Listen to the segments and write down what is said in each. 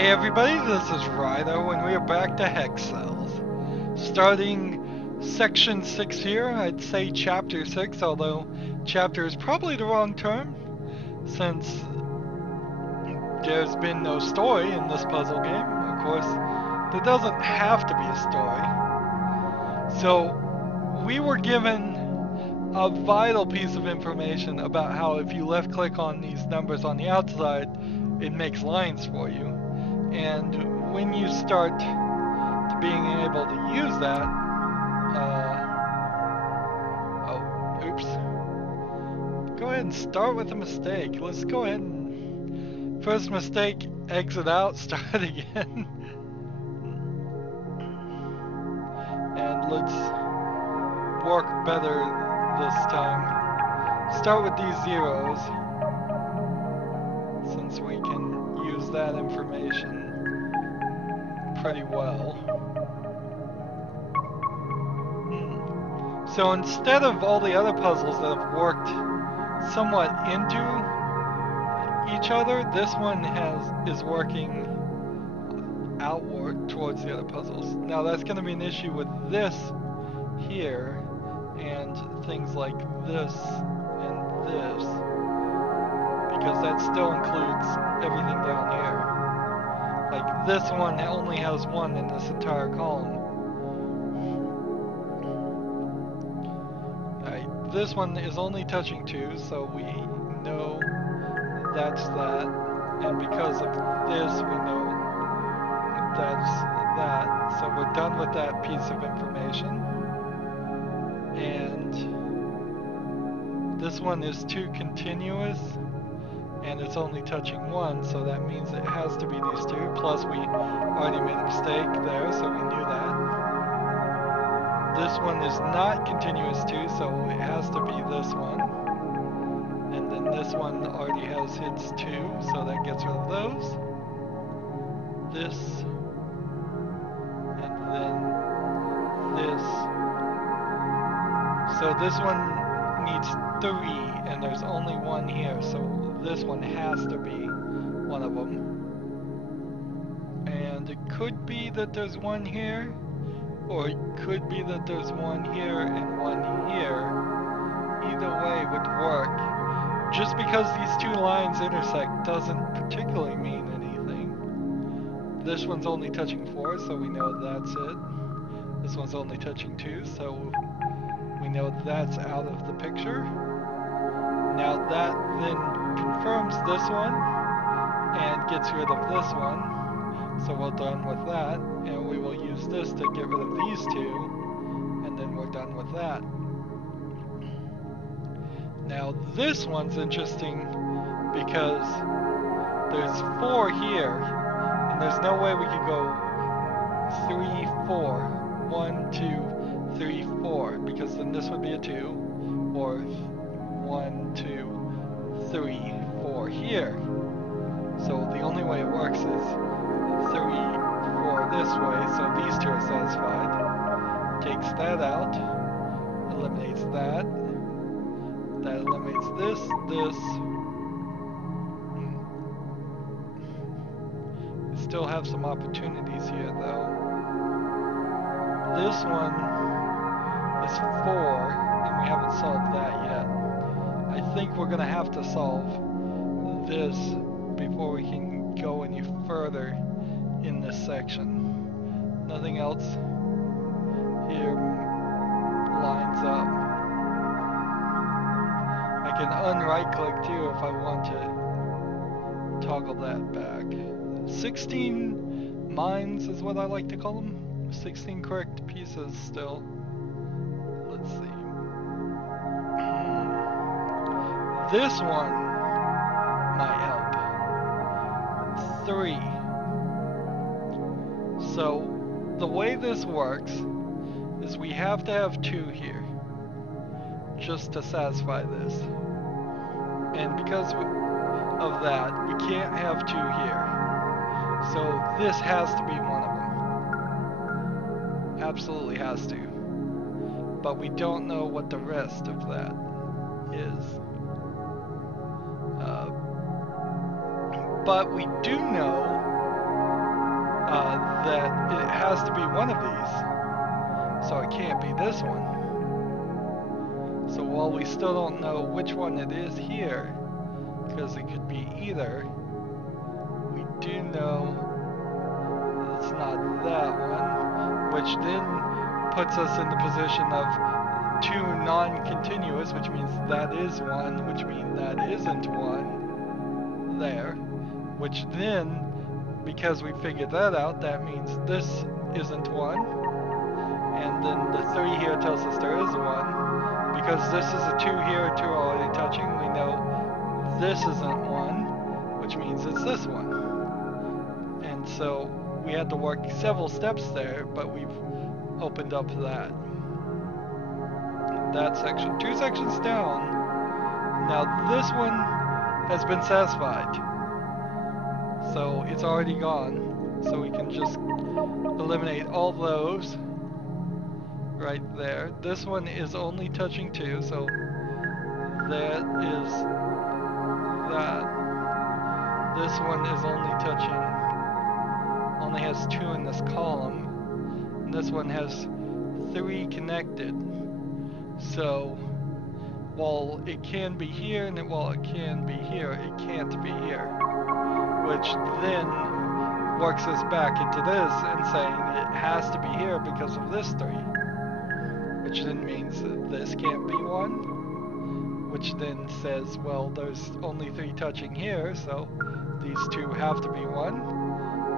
Hey everybody, this is Rydo, and we are back to Hexcells. Starting section 6 here, I'd say chapter 6, although chapter is probably the wrong term, since there's been no story in this puzzle game. Of course, there doesn't have to be a story. So, we were given a vital piece of information about how if you left click on these numbers on the outside, it makes lines for you. And when you start to being able to use that, go ahead and start with a mistake. Let's go ahead and, first mistake, exit out, start again. And let's work better this time. Start with these zeros, since we can use that information pretty well. So instead of all the other puzzles that have worked somewhat into each other, this one is working outward towards the other puzzles. Now that's going to be an issue with this here and things like this and this, because that still includes everything down here. Like this one only has one in this entire column. Alright, this one is only touching 2, so we know that's that. And because of this, we know that's that. So we're done with that piece of information. And this one is 2 continuous. And it's only touching 1, so that means it has to be these 2, plus we already made a mistake there, so we knew that. This one is not continuous 2, so it has to be this one. And then this one already has its 2, so that gets rid of those. This, and then this. So this one needs 3, and there's only 1 here, so this one has to be one of them. And it could be that there's 1 here, or it could be that there's 1 here and 1 here. Either way would work. Just because these 2 lines intersect doesn't particularly mean anything. This one's only touching 4, so we know that's it. This one's only touching 2, so we know that's out of the picture. Now that then confirms this one and gets rid of this one, so we're done with that, and we will use this to get rid of these 2, and then we're done with that. Now this one's interesting because there's 4 here, and there's no way we could go 3, 4, 1, 2, 3, 4, because then this would be a 2, or 1, 2, 3, 4 here. So the only way it works is 3, 4 this way, so these 2 are satisfied. Takes that out, eliminates that. That eliminates this, this. We still have some opportunities here though. This one is 4, and we haven't solved that yet. I think we're gonna have to solve this before we can go any further in this section. Nothing else here lines up. I can unright click too if I want to toggle that back. 16 mines is what I like to call them. 16 correct pieces still. Let's see. This one might help. 3. So the way this works is we have to have 2 here just to satisfy this. And because of that, we can't have 2 here. So this has to be one of them. Absolutely has to. But we don't know what the rest of that is. But we do know that it has to be one of these. So it can't be this one. So while we still don't know which one it is here, because it could be either, we do know it's not that one, which then puts us in the position of two non-continuous, which means that is one, which means that isn't one there, which then, because we figured that out, that means this isn't one, and then the 3 here tells us there is one. Because this is a 2 here, 2 already touching, we know this isn't one, which means it's this one. And so we had to work several steps there, but we've opened up that section. 2 sections down. Now this one has been satisfied. So it's already gone. So we can just eliminate all those. Right there. This one is only touching 2, so that is that. This one is only has 2 in this column. And this one has 3 connected. So while it can be here and while it can be here, it can't be here. Which then works us back into this and saying it has to be here because of this 3. Which then means that this can't be one, which then says, well, there's only 3 touching here, so these 2 have to be one,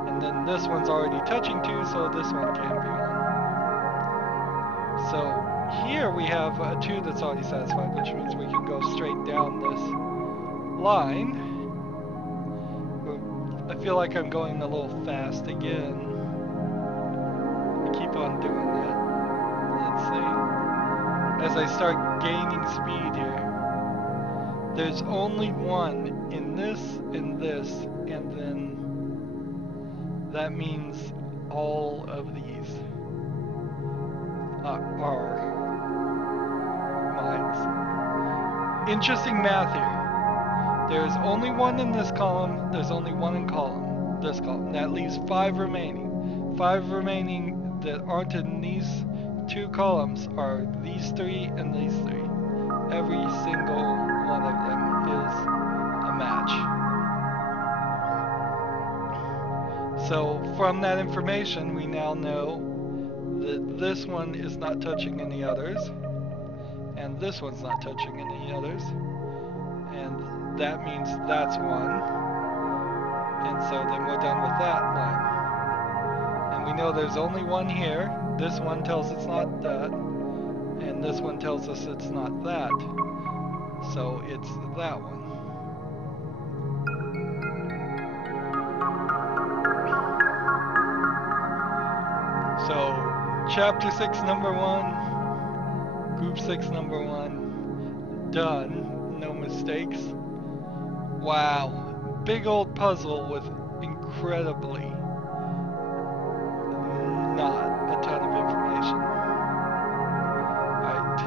and then this one's already touching 2, so this one can't be one. So here we have a 2 that's already satisfied, which means we can go straight down this line. I feel like I'm going a little fast again. I keep on doing that. Let's see. As I start gaining speed here, there's only one in this, and then that means all of these are mines. Interesting math here. There's only one in this column, there's only one in this column. That leaves 5 remaining. 5 remaining that aren't in these 2 columns are these 3 and these 3. Every single one of them is a match. So from that information, we now know that this one is not touching any others, and this one's not touching any others, and that means that's one, and so then we're done with that line. And we know there's only one here. This one tells it's not that, and this one tells us it's not that, so it's that one. So chapter 6 number 1, group 6 number 1, done, no mistakes. Wow, big old puzzle with incredibly not a ton of information. Right.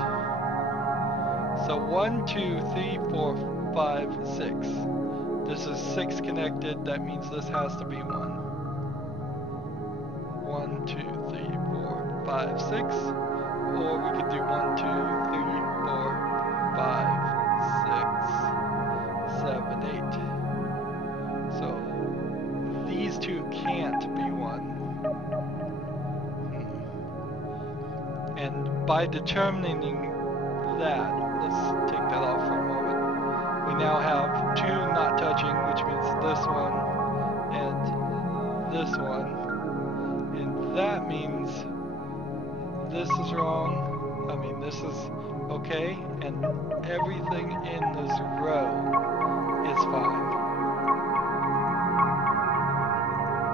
So 1, 2, 3, 4, 5, 6. This is 6 connected, that means this has to be 1. 1, 2, 3, 4, 5, 6. Or we could do 1, 2, 3, 4, 5, 6, 7, 8. So these 2 can't be 1. And by determining that, let's take that off for a moment. We now have 2 not touching, which means this one and this one. And that means this is wrong. I mean, this is okay, and everything in this row is fine.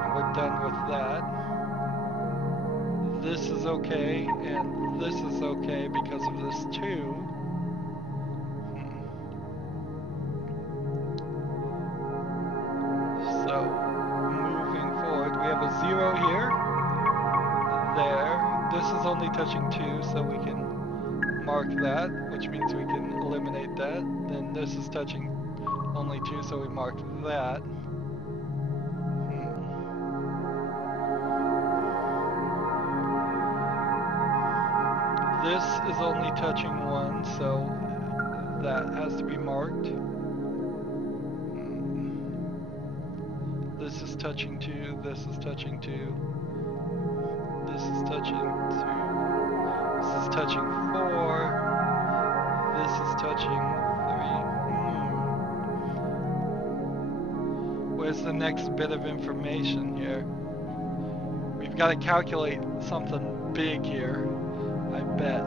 And we're done with that. This is okay, and this is okay because of this 2. So, moving forward, we have a 0 here, there. This is only touching 2, so we can mark that, which means we can eliminate that. Then this is touching only 2, so we mark that. This is only touching one, so that has to be marked. This is touching 2, this is touching 2. This is touching 2. This is touching 4. This is touching 3. Where's the next bit of information here? We've got to calculate something big here, I bet.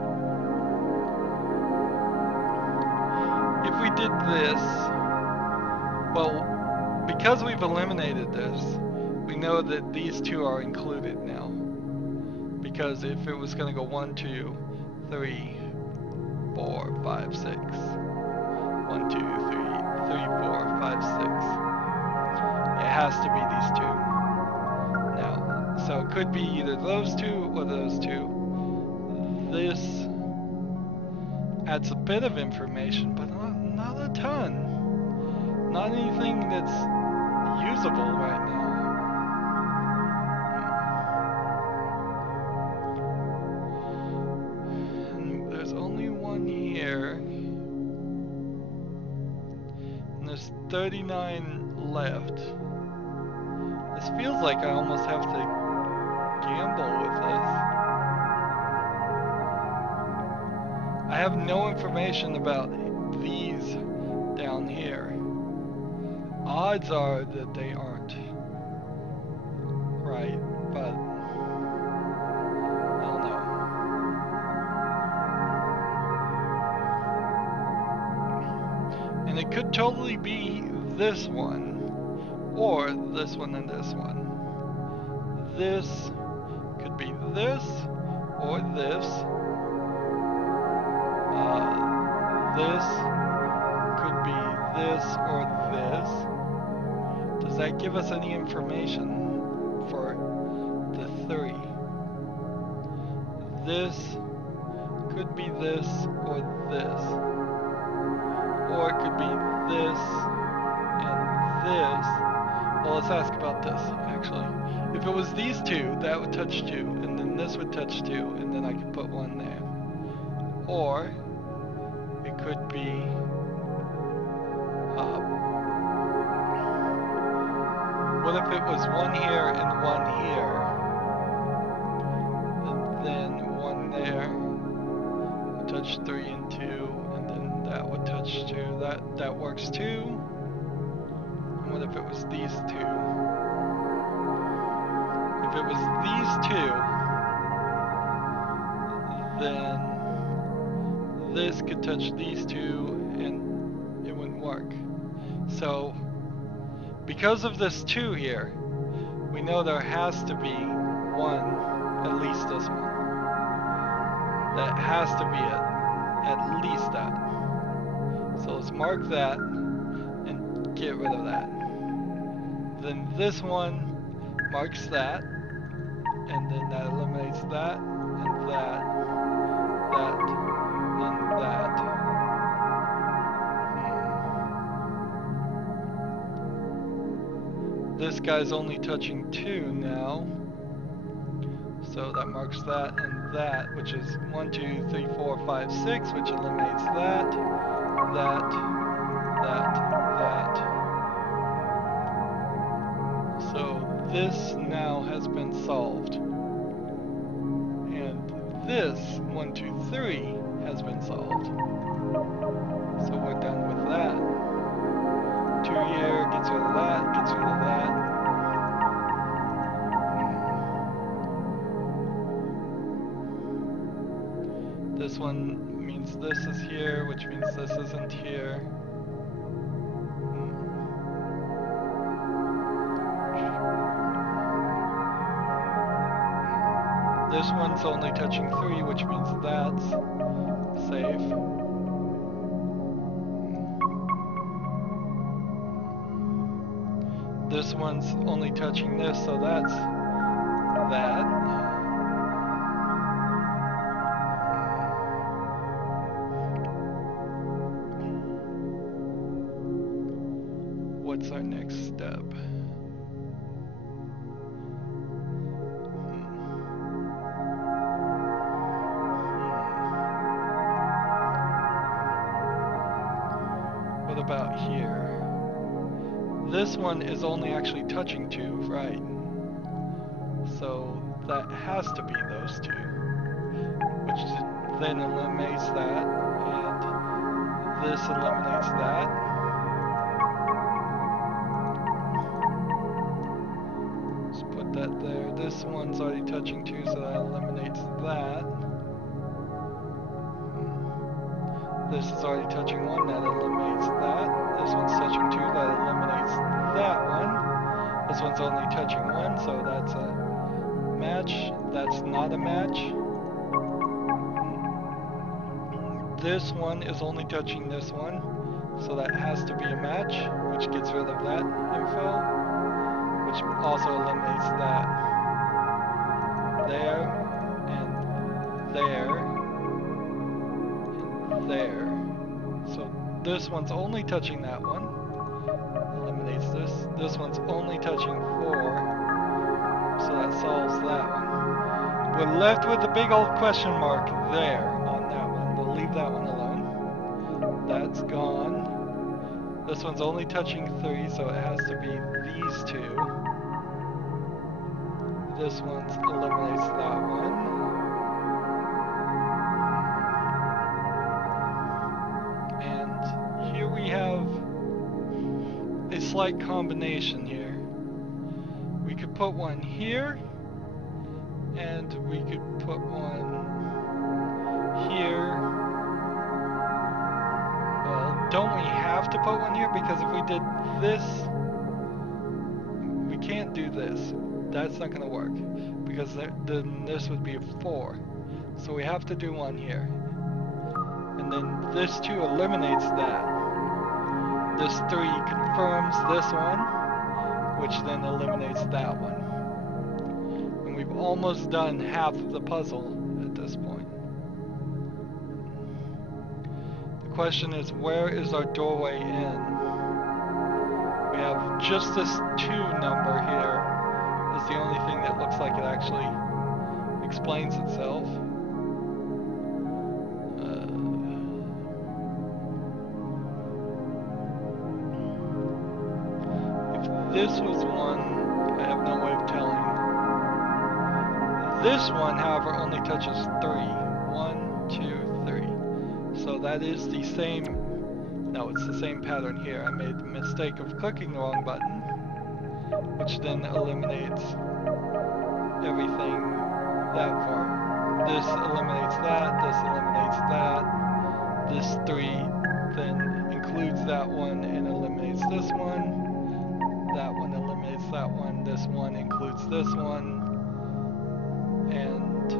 If we did this, well, because we've eliminated this, we know that these two are included now. Because if it was going to go 1, 2, 3, 4, 5, 6. 1, 2, 3, 3, 4, 5, 6. It has to be these two. Now, so it could be either those two or those two. This adds a bit of information, but not a ton. Not anything that's usable right now. And there's only one here. And there's 39 left. This feels like I almost have to gamble with this. I have no information about these down here. Odds are that they aren't right, but I don't know. And it could totally be this one, or this one and this one. This could be this, or this. This could be this or this. Does that give us any information for the 3? This could be this or this. Or it could be this and this. Well, let's ask about this, actually. If it was these two, that would touch 2, and then this would touch 2, and then I could put 1 there. Or it could be what if it was 1 here and 1 here, and then 1 there would touch 3 and 2, and then that would touch 2. That works too. And what if it was these two? If it was these two, then this could touch these two and it wouldn't work. So because of this 2 here, we know there has to be 1, at least this one. That has to be it, at least that. So let's mark that and get rid of that. Then this one marks that, and then that eliminates that, and that, and that. This guy's only touching 2 now, so that marks that and that, which is 1, 2, 3, 4, 5, 6, which eliminates that, that. So this now has been solved, and this 1, 2, 3 has been solved. So we're done with that. 2 here gets rid of that, gets rid of that. This one means this is here, which means this isn't here. This one's only touching 3, which means that's safe. This one's only touching this, so that's that. What's our next step? about here? This one is only actually touching 2, right? So that has to be those 2, which then eliminates that, and this eliminates that. Let's put that there. This one's already touching 2, so that eliminates that. This is already touching 1, that eliminates that. This one's touching 2, that eliminates that one. This one's only touching 1, so that's a match. That's not a match. This one is only touching this one, so that has to be a match, which gets rid of that info, which also eliminates that. There, and there, and there. So this one's only touching that one, eliminates this. This one's only touching 4, so that solves that one. We're left with a big old question mark there on that one. We'll leave that one alone. That's gone. This one's only touching 3, so it has to be these 2. This one eliminates that one. And here we have a slight combination here. We could put one here, and we could put one here. Well, don't we have to put one here? Because if we did this, we can't do this. That's not going to work, because then this would be a 4. So we have to do one here. And then this 2 eliminates that. This 3 confirms this one, which then eliminates that one. And we've almost done half of the puzzle at this point. The question is, where is our doorway in? We have just this 2 number here. Is the only thing that looks like it actually explains itself. If this was 1, I have no way of telling. This one, however, only touches 3. 1, 2, 3. So that is the same. No, it's the same pattern here. I made the mistake of clicking the wrong button, which then eliminates everything that far. This eliminates that, this eliminates that. This 3 then includes that one and eliminates this one. That one eliminates that one. This one includes this one. And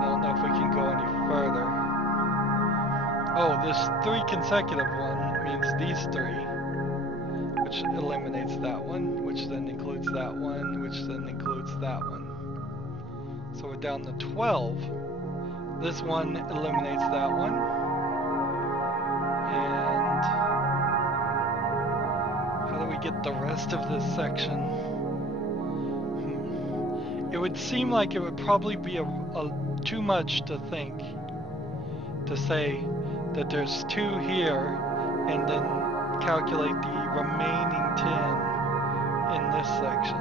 I don't know if we can go any further. Oh, this 3 consecutive one means these 3. Which eliminates that one, which then includes that one, which then includes that one. So we're down to 12. This one eliminates that one. And how do we get the rest of this section? It would seem like it would probably be too much to think, to say that there's 2 here, and then calculate the remaining 10 in this section.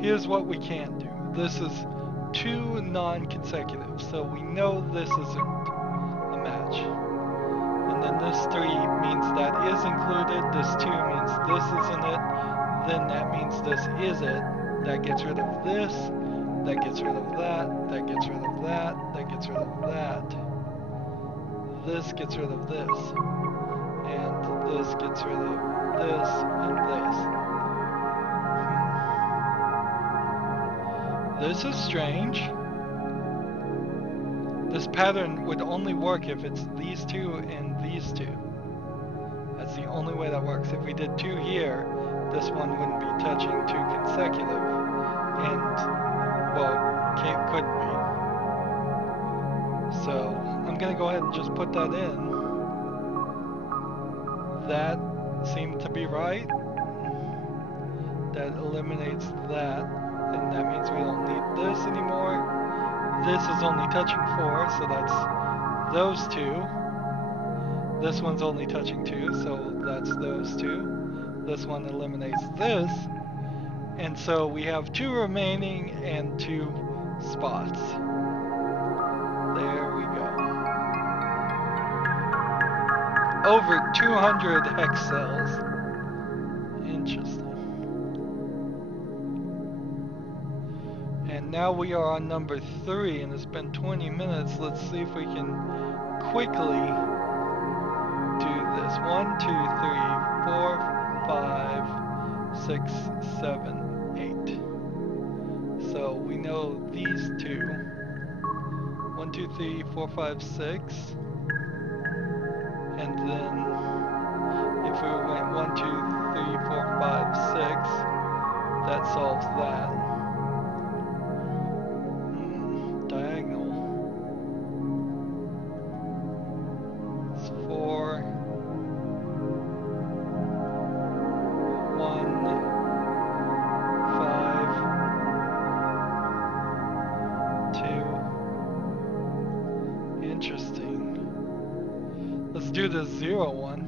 Here's what we can do. This is 2 non-consecutive, so we know this isn't a match. And then this 3 means that is included, this 2 means this isn't it, then that means this is it. That gets rid of this, that gets rid of that, that gets rid of that, that gets rid of that. This gets rid of this, and this gets rid of this, and this. This is strange. This pattern would only work if it's these 2 and these 2. That's the only way that works. If we did 2 here, this one wouldn't be touching 2 consecutive, and, well, couldn't be. So I'm gonna go ahead and just put that in. That seemed to be right. That eliminates that, and that means we don't need this anymore. this is only touching 4, so that's those two. This one's only touching 2, so that's those two. This one eliminates this. And so we have 2 remaining and 2 spots. There we go. Over 200 hex cells. Interesting. And now we are on number 3, and it's been 20 minutes. Let's see if we can quickly do this. 1, 2, 3, 4, 5, 6, 7, 8. So we know these 2. 1, 2, 3, 4, 5, 6. And then if we went 1, 2, 3, 4, 5, 6, that solves that. Diagonal. It's 4, 1, 5, 2. Interesting. Let's do the 0 one.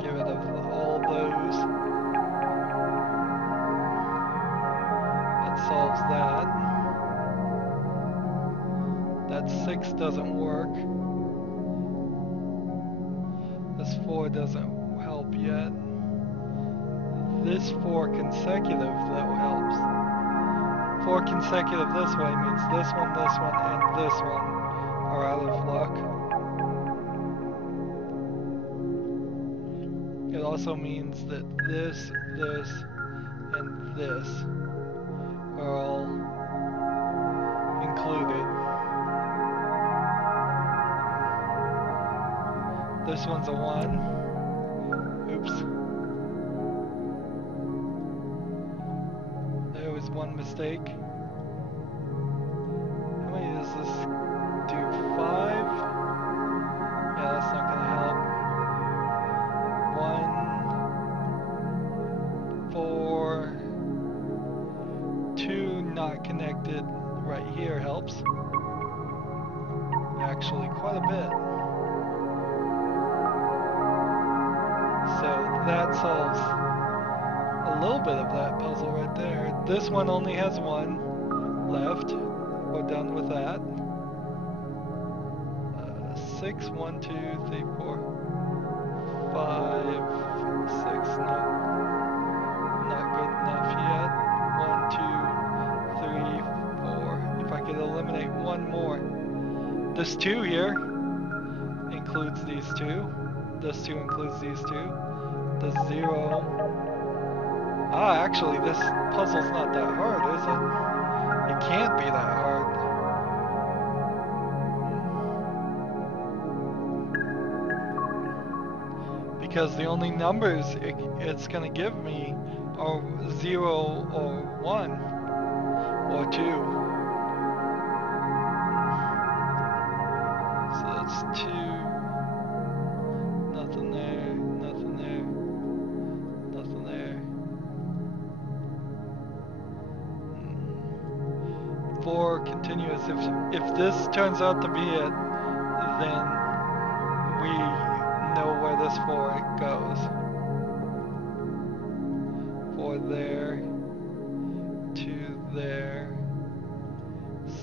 Get rid of all those. That solves that. That 6 doesn't work. This 4 doesn't help yet. This 4 consecutive though helps. 4 consecutive this way means this one, and this one are out of luck. It also means that this, and this are all included. This one's a 1. Oops. There was one mistake. How many does this do? 5? Yeah, that's not gonna help. 1, 4, 2 not connected right here helps. Actually, quite a bit. So that solves a little bit of that puzzle right there. This one only has 1 left. We're done with that. 6, 1, 2, 3, 4, 5, 6, not good enough yet. 1, 2, 3, 4. If I could eliminate 1 more. This 2 here includes these 2. This 2 includes these 2. The 0. Actually, this puzzle's not that hard, is it? It can't be that hard. Because the only numbers it's going to give me are 0 or 1 or 2. So that's 2. Nothing there, nothing there, nothing there. 4 continuous. If this turns out to be it, then we know where this 4 goes. 4 there, 2 there,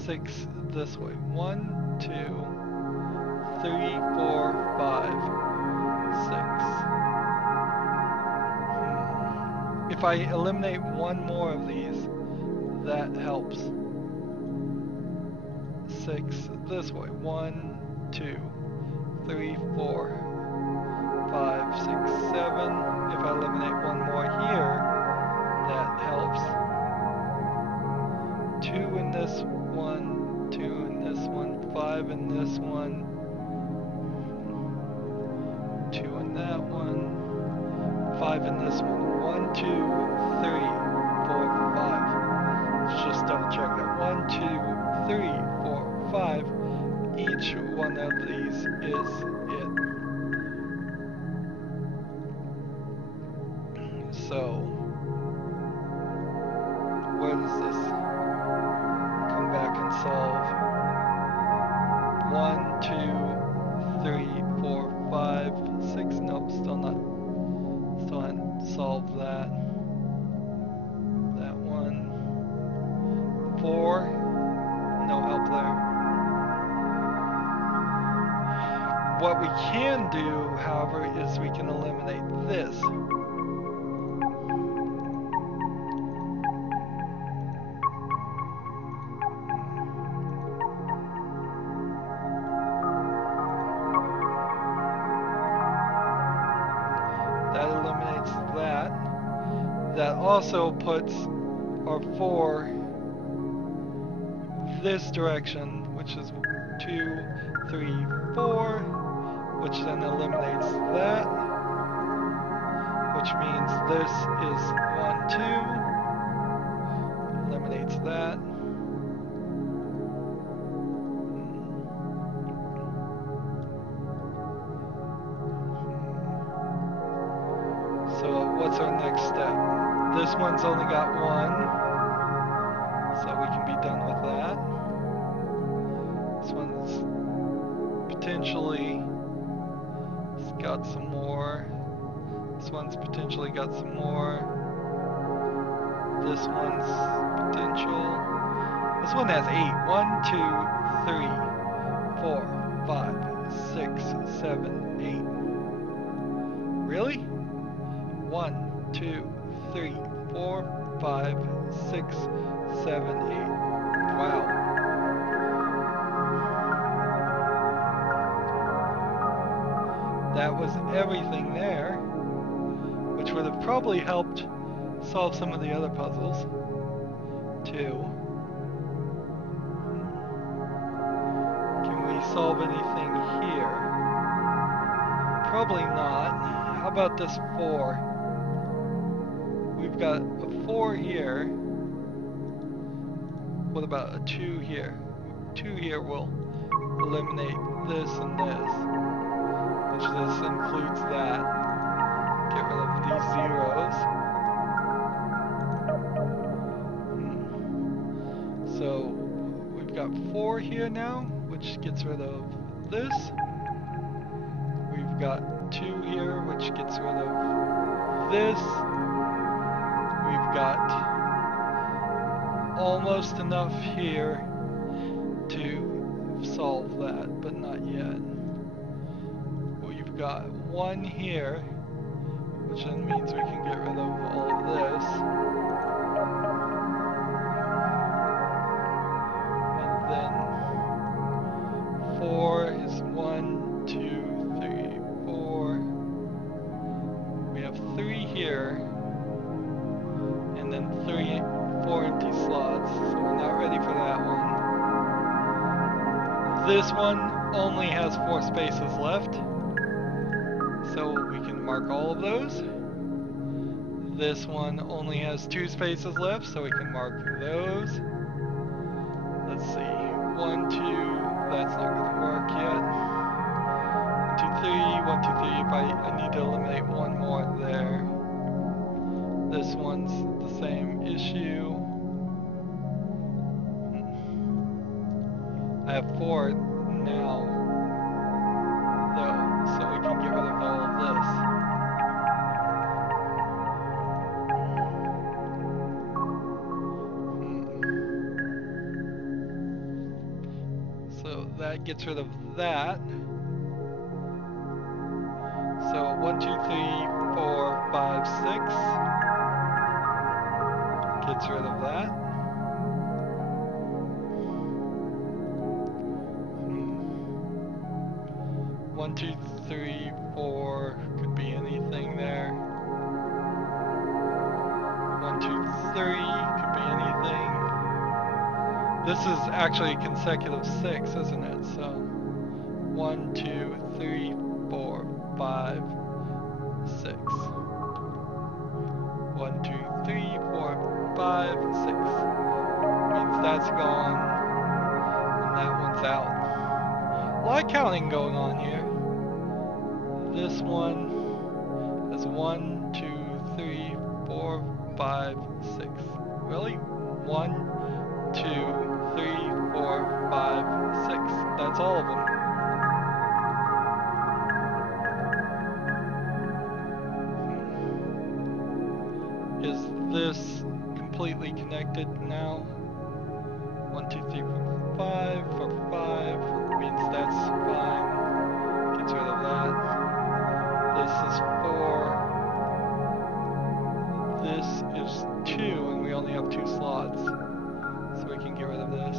6 this way. 1, 2, 3, 4, 5, 6. If I eliminate 1 more of these, that helps. 6 this way. 1, 2, 3, 4, 5, 6, 7. If I eliminate 1 more here, that helps. 2 in this one, 2 in this one, 5 in this one, 2 in that one, 5 in this one. 1, 2, 3, 4, 5. Let's just double check that. 1, 2, 3, 4, 5. Each one of these is it. So 3, 4, 5, 6. Nope, still hadn't solved that. That one. 4. No help there. What we can do, however, is we can eliminate this. That eliminates that. That also puts our 4 this direction, which is 2, 3, 4, which then eliminates that, which means this is 1, 2, eliminates that. So what's our next step? This one's only got 1, so we can be done with that. This one's potentially got some more. This one's potentially got some more. This one's potential. This one has 8. 1, 2, 3, 4, 5, 6, 7, 8. Really? 1, 2, 3, 4, 5, 6, 7, 8. Wow. That was everything there, which would have probably helped solve some of the other puzzles, too. Can we solve anything here? Probably not. How about this 4? We've got a 4 here. What about a 2 here? 2 here will eliminate this and this. This includes that. Get rid of these zeros. So we've got 4 here now, which gets rid of this. We've got 2 here, which gets rid of this. We've got almost enough here to solve that, but not yet. We've got 1 here, which then means we can get rid of all of this. And then 4 is 1, 2, 3, 4. We have 3 here, and then 4 empty slots, so we're not ready for that one. This one only has 4 spaces left. So we can mark all of those. This one only has 2 spaces left, so we can mark those. Let's see. 1, 2, that's not going to work yet. 1, 2, 3, 1, 2, 3. I need to eliminate 1 more there. This one's the same issue. I have 4 now, though, so we can get rid of all of this. So that gets rid of that. So 1, 2, 3, 4, 5, 6 gets rid of that. 1, 2, 3, 4 could be anything there. 1, 2, 3 could be anything. This is actually consecutive 6, isn't it? So 1, 2, 3, 4, 5, 6. 1, 2, 3, 4, 5, 6. Means that's gone, and that one's out. A lot of counting going on here. This one is 1, 2, 3, 4, 5, 6. Really? 1, 2, 3, 4, 5, 6. That's all of them. this completely connected now. 1, 2, 3, 4, 5 for 5 means that's fine. Gets rid of that. This is 4. This is 2, and we only have 2 slots. So we can get rid of this.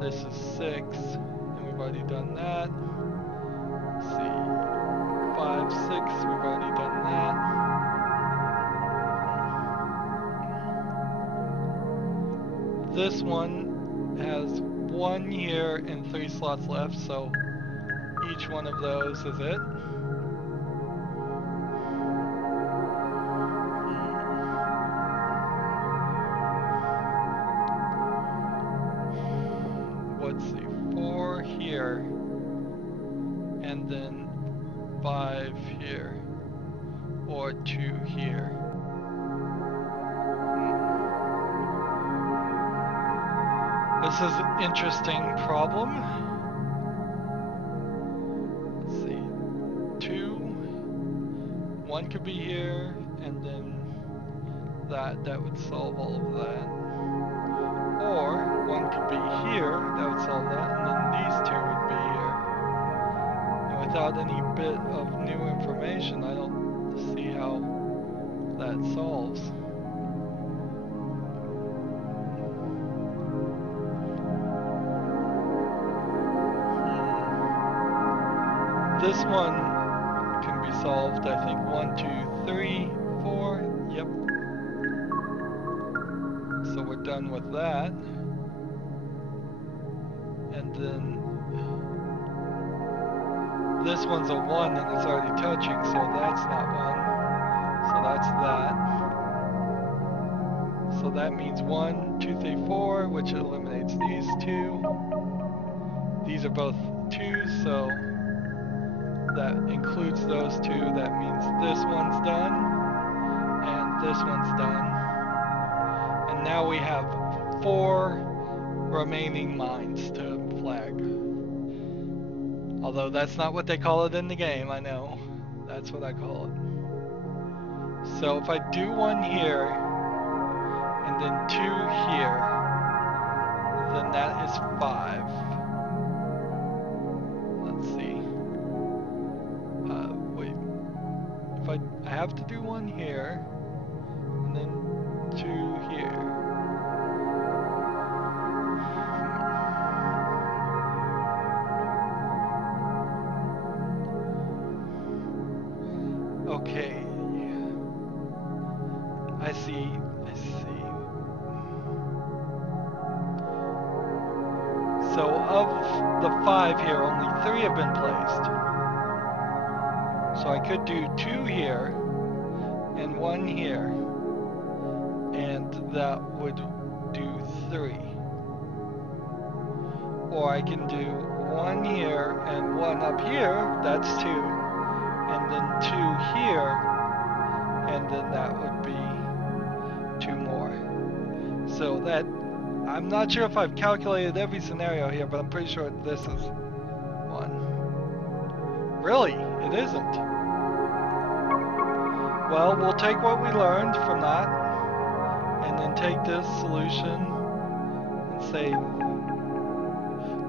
This is 6, and we've already done that. Let's see. 5, 6, we've already done that. This one has 1 here and 3 slots left, so each one of those is it. Let's see, 4 here, and then 5 here, or 2 here. This is an interesting problem. Let's see, 2, 1 could be here, and then that would solve all of that. Or 1 could be here, that would solve that, and then these 2 would be here. And without any bit of new information, I don't see how that solves. This one can be solved, I think. 1, 2, 3, 4. Yep. So we're done with that. And then this one's a 1 and it's already touching, so that's not 1. So that's that. So that means 1, 2, 3, 4, which eliminates these 2. These are both 2s, so that includes those 2. That means this one's done, and this one's done. And now we have 4 remaining mines to flag. Although that's not what they call it in the game, I know. That's what I call it. So if I do 1 here, and then 2 here, then that is 5. Let's see. Wait. If I have to do 1 here, and then 2 here. Okay. I see. So of the 5 here, only 3 have been placed. So I could do 2 here and 1 here, and that would do 3. Or I can do 1 here and 1 up here, that's 2, and then 2 here, and then that would be 2 more. So that, I'm not sure if I've calculated every scenario here, but I'm pretty sure this is 1. Really? It isn't. Well, we'll take what we learned from that, and then take this solution and say,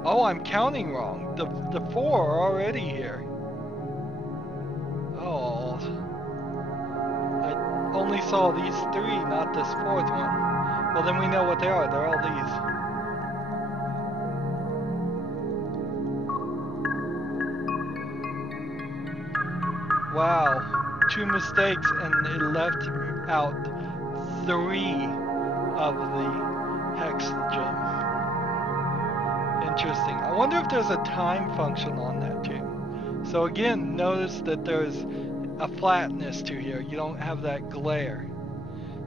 oh, I'm counting wrong. The 4 are already here. Oh, I only saw these 3, not this 4th one. Well, then we know what they are. They're all these. Wow, 2 mistakes, and it left out 3 of the hex gem. Interesting. I wonder if there's a time function on that too. So again, notice that there's a flatness to here. You don't have that glare.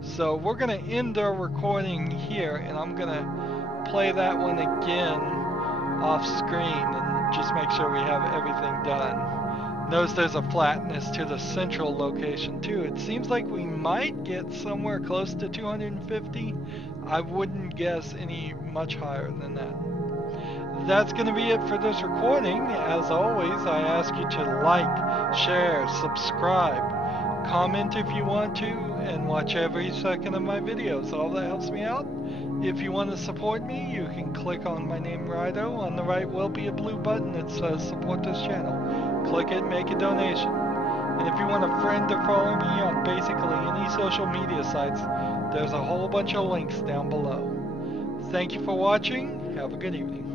So we're going to end our recording here, and I'm going to play that one again off screen and just make sure we have everything done. Notice there's a flatness to the central location too. It seems like we might get somewhere close to 250. I wouldn't guess any much higher than that. That's going to be it for this recording. As always, I ask you to like, share, subscribe. Comment if you want to, and watch every second of my videos. All that helps me out. If you want to support me, you can click on my name, Rydo. On the right will be a blue button that says support this channel. Click it, make a donation. And if you want a friend to follow me on basically any social media sites, there's a whole bunch of links down below. Thank you for watching. Have a good evening.